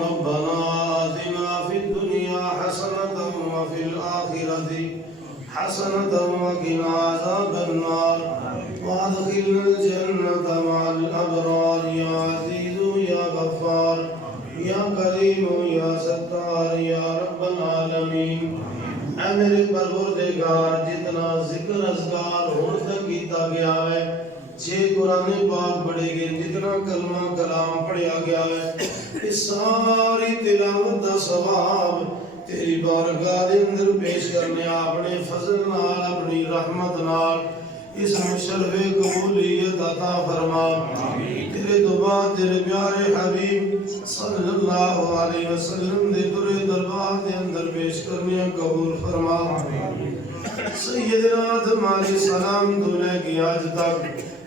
ربنا آتنا في الدنيا حسنة وفي الآخرة حسنة وقنا عذاب النار وادخلنا الجنة مع الأبرار يا عزيز يا غفار يا كريم يا ستار يا رب العالمين। اے میرے پروردگار جتنا ذکر اذکار ہون تک کیتا گیا ہے، 6 قرآن پاک پڑھے گئے، جتنا کلمہ کلام پڑھیا گیا ہے، اس ساری تلاوت دا ثواب تیری بارگاہ دے اندر پیش کرنے اپنے فضل نال اپنی رحمت نال اس مشرف قبولیت عطا فرما۔ تیرے دعا تیرے پیارے حبیب صلی اللہ علیہ وسلم دے درے دربار دے اندر پیش کرنے قبول فرما۔ سیدنا آدم علیہ السلام دولے کی آج تک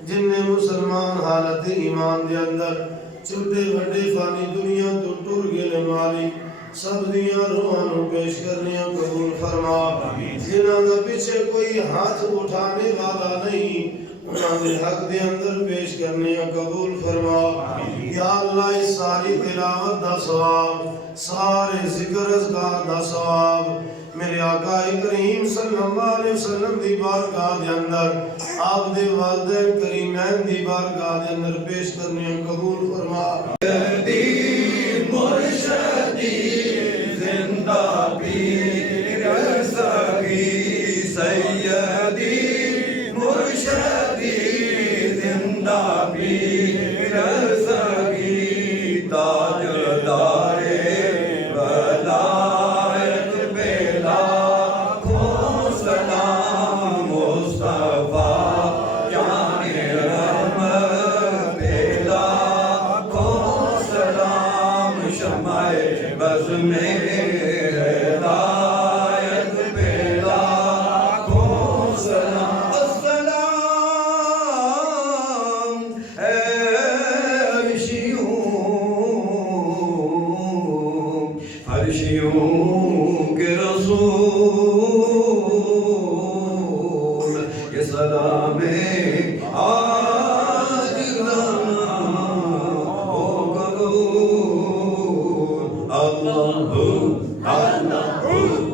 جن نے مسلمان حالت ایمان دے اندر چھوٹے بڑے فانی دنیا تو ٹر گئے مالی سب دیاں روحانو پیش کرنے قبول فرما۔ جنہاں دا پیچھے کوئی ہاتھ اٹھانے والا نہیں، انہاں دے حق دے اندر پیش کرنے قبول فرما۔ یا اللہ اس ساری تلاوت دا ثواب، سارے ذکر اذکار دا ثواب میرے آقا کریم صلی اللہ علیہ وسلم دی بارگاہ دے اندر آپ دے والدین کریمین دی بارگاہ دے اندر پیش کرنے قبول فرما۔ مرشدی زندہ پیر سخی سیدی مرشدی زندہ پیر سخی تاجدار ولایت بلا کھوں سلام مصطفیٰ جان رحمت بلا کھوں سلام شمع بز میں ہدایت بلا کھوں سلام السلام اے عرشیوں کے رسول یہ سلام آج لانا ہو قبول۔ اللہ اللہ